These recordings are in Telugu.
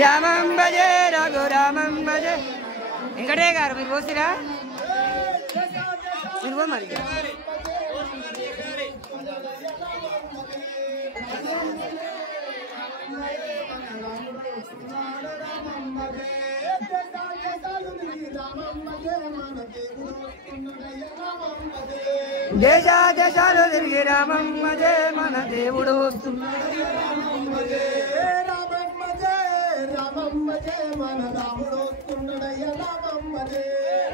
రామం భజే రఘురామం భజే వెంకటే గారు మీరు పోసిరా మీరు పో మరి దేశ దేశాలు తిరిగి రామం భజే మన దేవుడు వస్తున్నాడు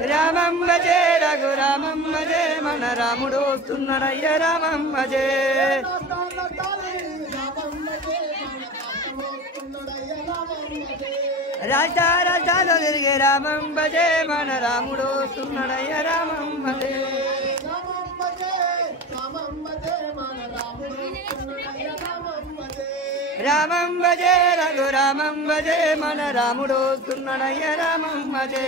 రామం భజే రఘురామం భజే మన రాముడు వస్తున్నాడయ్య రామం భజే రాష్ట్రాలు తిరిగి రామం భజే మన రాముడు వస్తున్నాడయ్య రామం భజే రామం భజే రఘురామం భజే మన రాముడు వస్తున్నాడయ్య రామం భజే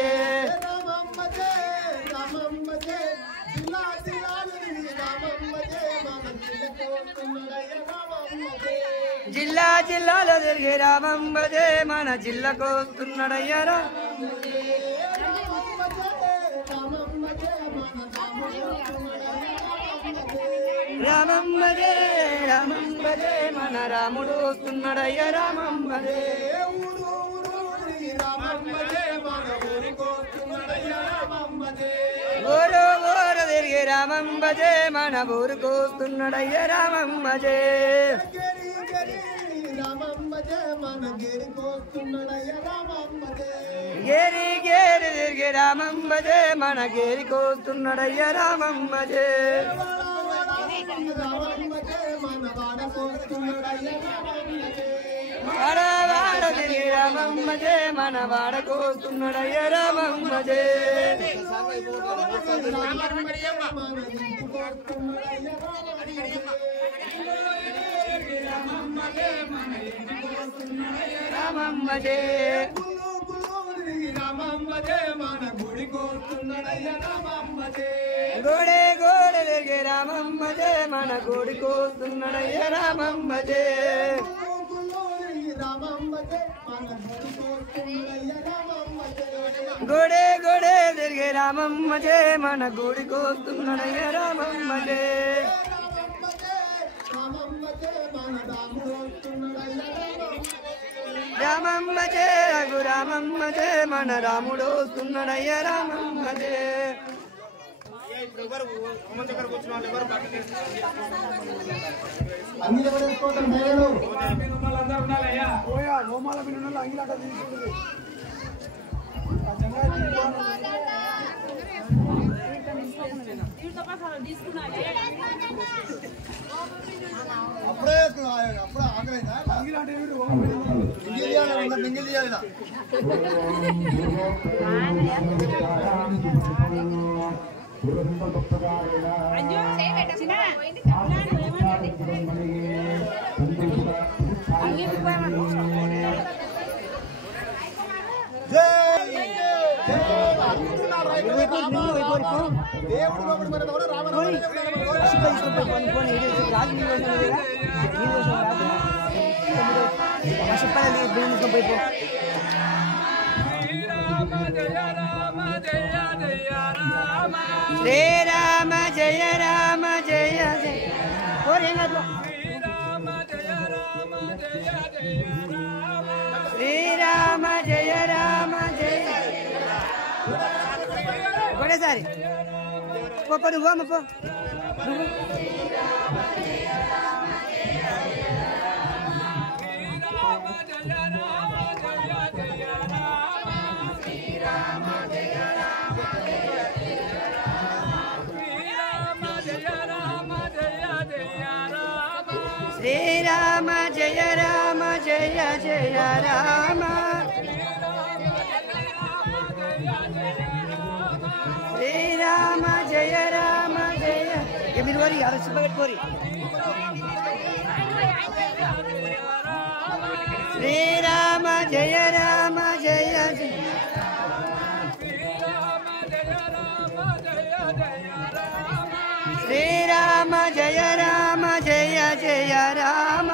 జిల్లా జిల్లాలో తిరిగి రామం భజే మన జిల్లాకు వస్తున్నాడయ్య రామం భజే మన రాముడు వస్తున్నాడయ్య రామం భజే ఊరు ఊరు తిరిగి రామం భజే మన ఊరుకు వస్తున్నాడయ్య రామం భజే గేరి గేరి తిరిగి రామం భజే మన గేరికి వస్తున్నాడయ్య రామం భజే వాడ వాడ తిరిగి రామం భజే మన వాడకు వస్తున్నాడయ్య రామం భజే రామం భజే గోడే గోడే తిరిగి రామం భజే మన గుడికి వస్తున్నాడయ్య రామం భజే గోడే గోడే తిరిగి రామం భజే మన గుడికి వస్తున్నాడయ్య రామం భజే రామం భజే రఘురామం భజే మన రాముడు వస్తున్నాడయ్య రామం భజే అప్పుడే అప్పుడు ఆకలిందా శ్రీ రామ జయ రామ జయ జయ శ్రీరామ జయ రామ జయ ఒకటేసారి పో నువ్వు పో శ్రీరామ జయ రామ జయ జయ రామ శ్రీరామ జయ రామ జయ మీరు వరి అరసి పెట్టుకోరి శ్రీరామ జయ రామ జయ జయ శ్రీరామ జయ రామ జయ జయ రామ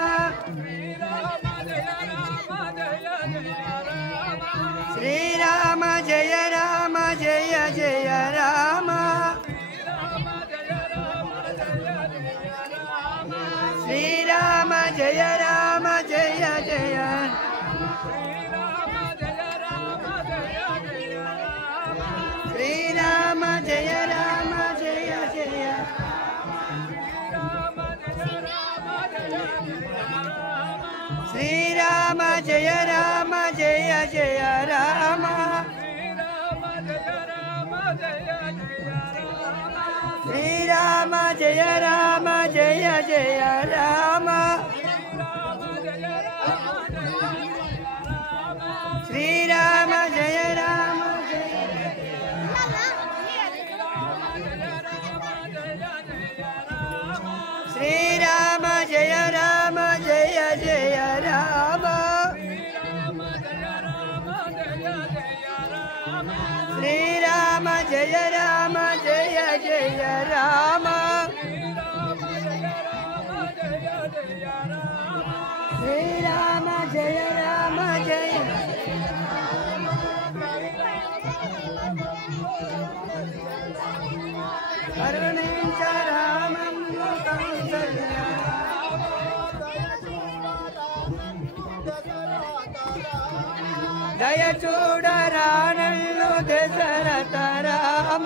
శ్రీరామ జయ రామ జయ జయ రామ శ్రీరామ జయ రామ జయ జయ రామ శ్రీరామ జయ రామ శ్రీరామ జయ రామ జయ జయ రామ శ్రీరామ జయ రామ జయ జయ రామ శ్రీరామ జయ రామ జయ కరుణించ రామము కౌసల్య దయ చూడరానల్లు దశరథ రామ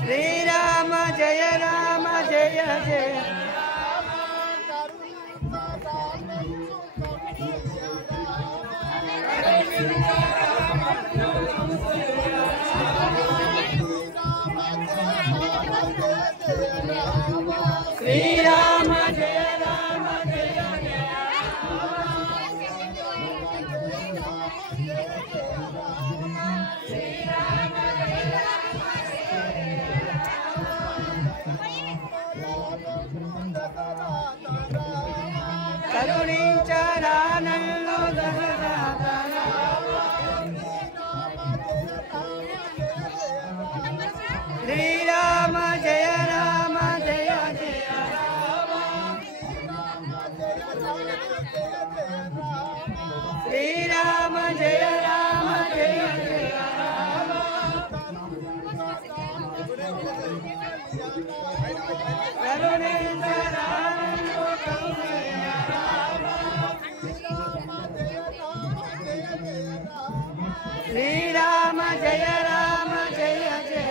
శ్రీరామ జయ రామ జయ జయ శ్రీరామ జయ రామ జయ కరుణించరానల్లు దశరథ శ్రీరామ జయ రామ జయ జయ శ్రీరామ జయ రామ జయ జయ కరుణించరానల్లు కౌసల్య శ్రీరామ జయ రామ జయ జయ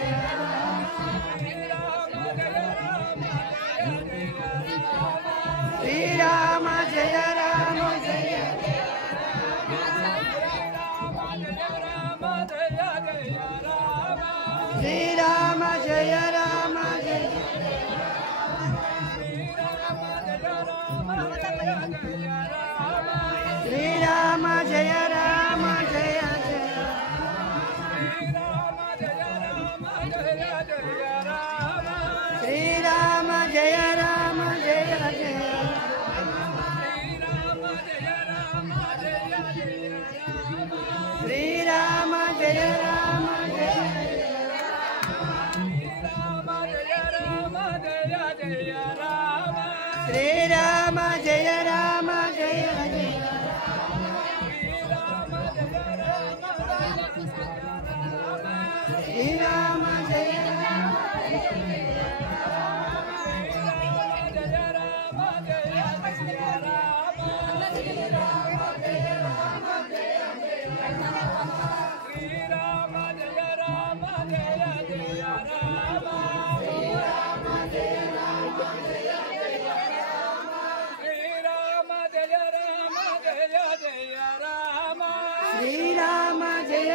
శ్రీరామ జయ రామ జయ శ్రీరామ జయ రామ జయ శ్రీరామ జయ రామ జయ జయ శ్రీరామ జయ రామ జయ జయ శ్రీరామ జయ రామ జయ శ్రీరామ జయ రామ జయ జయ శ్రీరామ జయ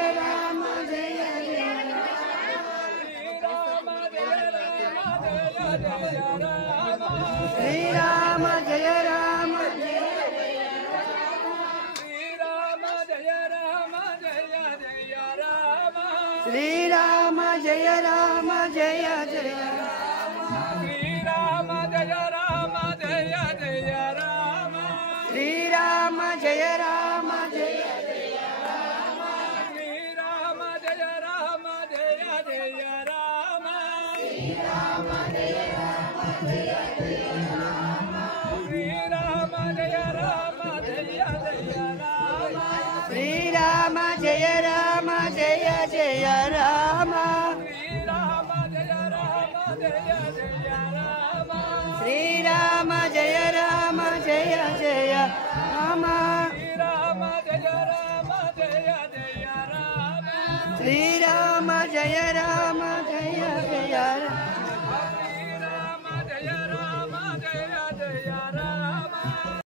శ్రీరామ జయ రామ జయ జయ శ్రీరామ జయ రామ శ్రీరామ జయ రామ జయ జయ శ్రీరామ జయ రామ జయ శ్రీరామ జయ రామ జయ జయ రామ శ్రీరామ జయ రామ జయ జయ రామ శ్రీరామ జయ రామ జయ జయ రామ